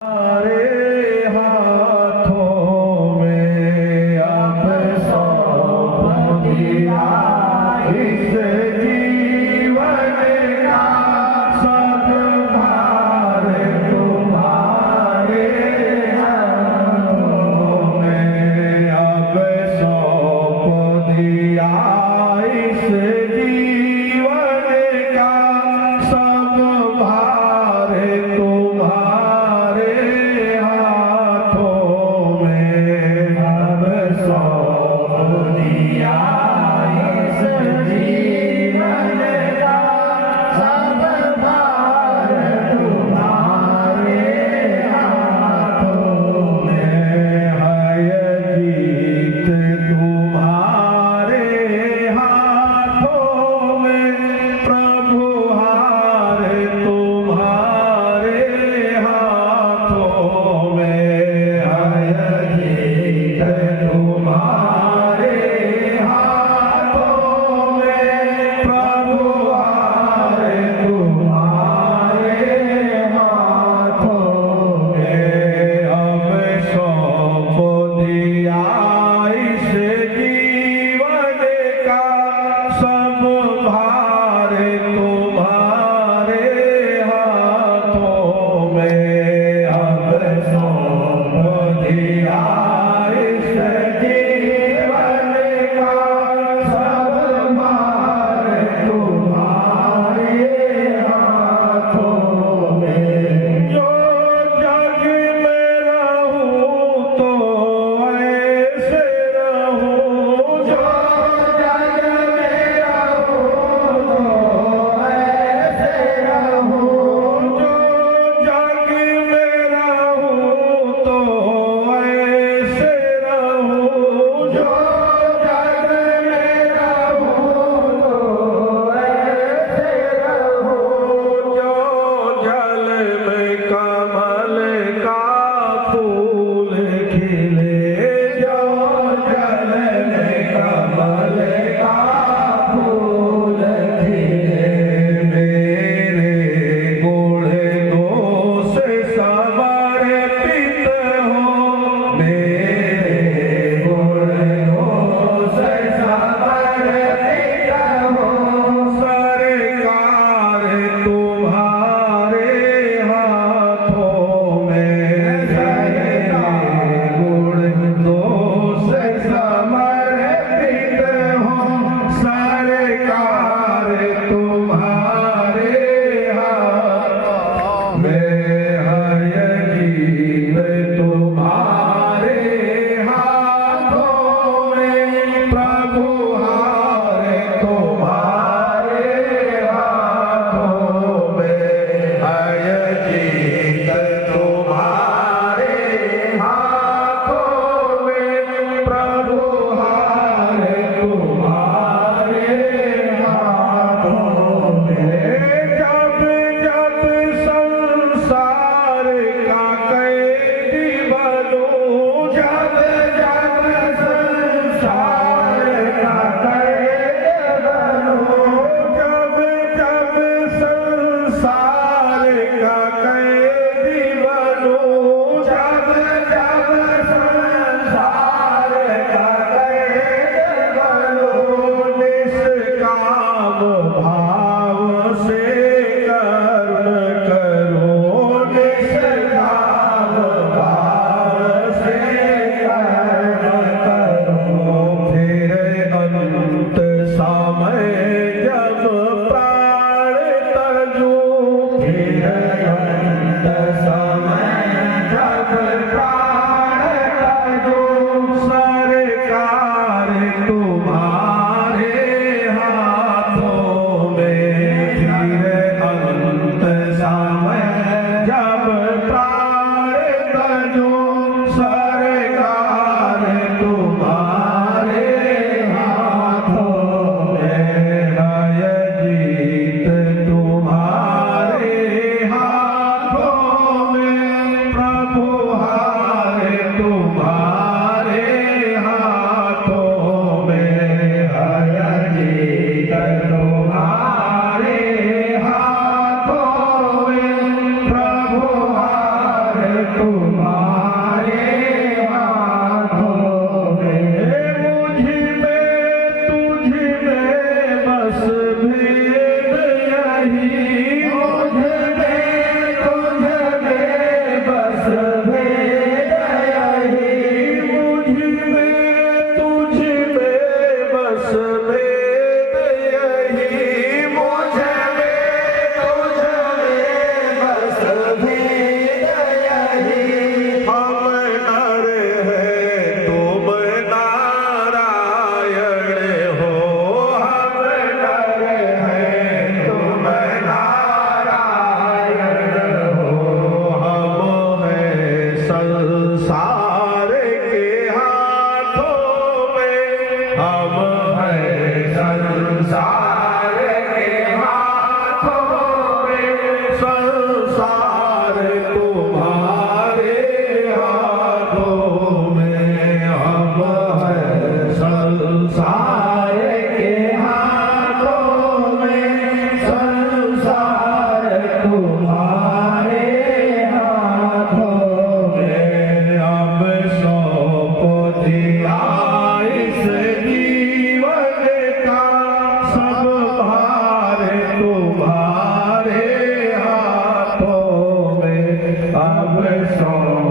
हमारे हाथों में अब सौंप दिया इस जीवन का सब भार तुम्हारे हाथों में अब सौंप दिया इस जीवन का सब भार तुम्हारे हाथों में अब सौंप दिया इस जीवन तुम्हारे हाथों में। मुझ में तुझ में बस भेद यही, मुझ में तुझ में बस भेद यही, मुझ में तुझ में बस भेद यही, मुझ में तुझ में बस भेद यही। हम नर हैं तुम नारायण हो, हम नर हैं तुम नारायण हो। हम हैं संसार के हाथों में, हम हैं संसार के हाथों में। संसार तुम्हारे हाथों में, हम हैं संसार के हाथों में। संसार तुम्हारे हाथों में। अब सौंप दिया इस जीवन का सब भार तुम्हारे हाथों में। अब सौंप